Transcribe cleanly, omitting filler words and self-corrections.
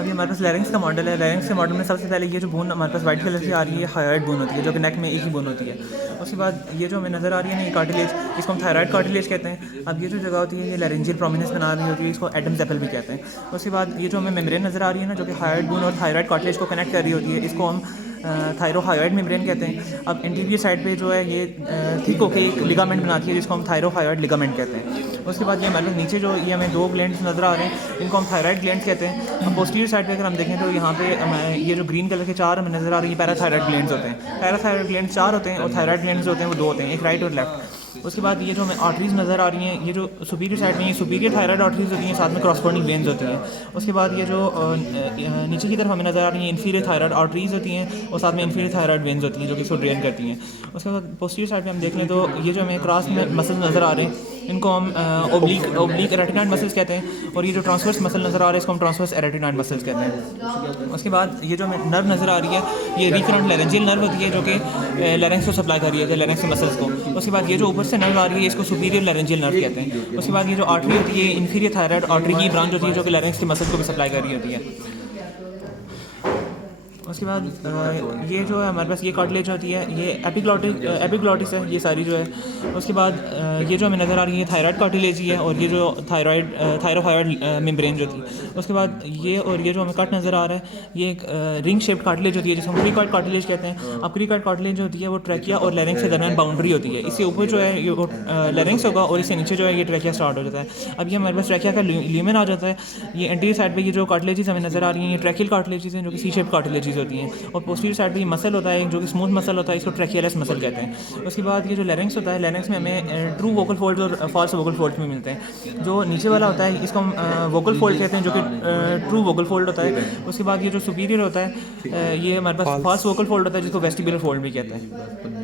अभी हमारे पास लैरिंक्स का मॉडल है। लैरिंक्स के मॉडल में सबसे पहले ये जो बून हमारे पास वाइट कलर की आ रही है, हाइड बून होती है, जो कि नेक में एक ही बून होती है। उसके बाद ये जो हमें नज़र आ रही है ना, ये कार्टिलेज, इसको हम थायराइड कार्टिलेज कहते हैं। अब ये जो जगह होती है, ये लैरेंजियल प्रोमिनेंस बना रही होती है, इसको एडम्स एपल भी कहते हैं। उसके बाद ये जो हमें मेम्ब्रेन नज़र आ रही है ना, जो कि हाइड बून और थायराइड कार्टिलेज को कनेक्ट कर रही होती है, इसको हम थायरोहायोइड मेम्ब्रेन कहते हैं। अब इंटीरियर साइड पे जो है ये थिक होकर एक लिगामेंट बनाती है, जिसको हम थायरोहायोइड लिगामेंट कहते हैं। उसके बाद ये हमारे नीचे जो ये हमें दो ग्लैंड्स नज़र आ रहे हैं, इनको हम थायराइड ग्लैंड्स कहते हैं। अब पोस्टीरियर साइड पे अगर हम देखें तो यहाँ पे ये जो ग्रीन कलर के चार हमें नज़र आ रही है, पैराथायराइड ग्लैंड्स होते हैं। पैराथायराइड ग्लैंड्स चार होते हैं और थायराइड ग्लैंड्स होते हैं वो दो होते हैं, एक राइट और लेफ्ट। उसके बाद ये जो हमें आर्टरीज नज़र आ रही हैं, ये जो सुपीरियर साइड में ये सुपीरियर थायराइड आर्टरीज होती हैं, साथ में क्रॉसबोर्डिंग वेन्स होती हैं। उसके बाद ये जो नीचे की तरफ हमें नज़र आ रही हैं, इंफीरियर थायराइड आर्टरीज होती हैं और साथ में इंफीरियर थायराइड वेन्स होती हैं, जो कि इसको ड्रेन करती हैं। उसके बाद पोस्टीरियर साइड पे हम देख लें तो ये जो हमें क्रॉस में मसल नज़र आ रहे हैं, इनको हम ओब्लिक रेटिनॉइड मसल्स कहते हैं। और ये जो ट्रांसवर्स मसल नज़र आ रहा है, इसको हम ट्रांसवर्स रेटिनॉइड मसल्स कहते हैं। उसके बाद ये जो हमें नर्व नज़र आ रही है, ये रिकरेंट लैरेंजियल नर्व होती है, जो कि लैरेंक्स को सप्लाई कर रही है, लैरेंक्स मसल्स को। उसके बाद ये जो ऊपर से नर्व आ रही है, इसको सुपीरियर लैरेंजियल नर्व कहते हैं। उसके बाद ये जो आर्टरी होती है, इंफीरियर थायराइड आर्टरी की ब्रांच होती है, जो कि लैरेंक्स के मसल्स को भी सप्लाई कर रही होती है। उसके बाद ये जो है हमारे पास ये कार्टिलेज होती है, ये एपिग्लॉटिस है, ये सारी जो है। उसके बाद ये जो हमें नज़र आ रही है थायराइड कार्टिलेज ही है, और ये जो थायरोहायोइड मेम्ब्रेन जो थी। उसके बाद ये और ये जो हमें कट नज़र आ रहा है, ये एक रिंग शेप्ड कार्टिलेज होती है, जिसको हम क्रीकॉइड कार्टिलेज कहते हैं। अब क्रीकॉइड कार्टिलेज जो होती है वो ट्रैकिया और लैरिंक्स के दरमियान बाउंड्री होती है। इसके ऊपर जो है ये लैरिंक्स होगा और इससे नीचे जो है ये ट्रैकिया स्टार्ट हो जाता है। अब ये हमारे पास ट्रैकिया का ल्यूमेन आ जाता है। ये एंटीरियर साइड पे ये जो कार्टिलेजेस हमें नज़र आ रही हैं, ये ट्रैकियल कार्टिलेजेस हैं, जो कि सी शेप कार्टिलेजेस होती हैं। और पोस्टीरियर साइड पे ये मसल होता है, जो कि स्मूथ मसल होता है, इसको ट्रैकियलस मसल कहते हैं। उसके बाद ये जो लैरिंक्स होता है, लैरिंक्स में हमें ट्रू वोकल फोल्ड्स और फॉल्स वोकल फोल्ड्स भी मिलते हैं। जो नीचे वाला होता है, इसको हम वोकल फोल्ड कहते हैं, जो कि ट्रू वोकल फोल्ड होता है। उसके बाद ये जो सुपीरियर होता है, ये हमारे पास फॉल्स वोकल फोल्ड होता है, जिसको वेस्टिबुलर फोल्ड भी कहते हैं।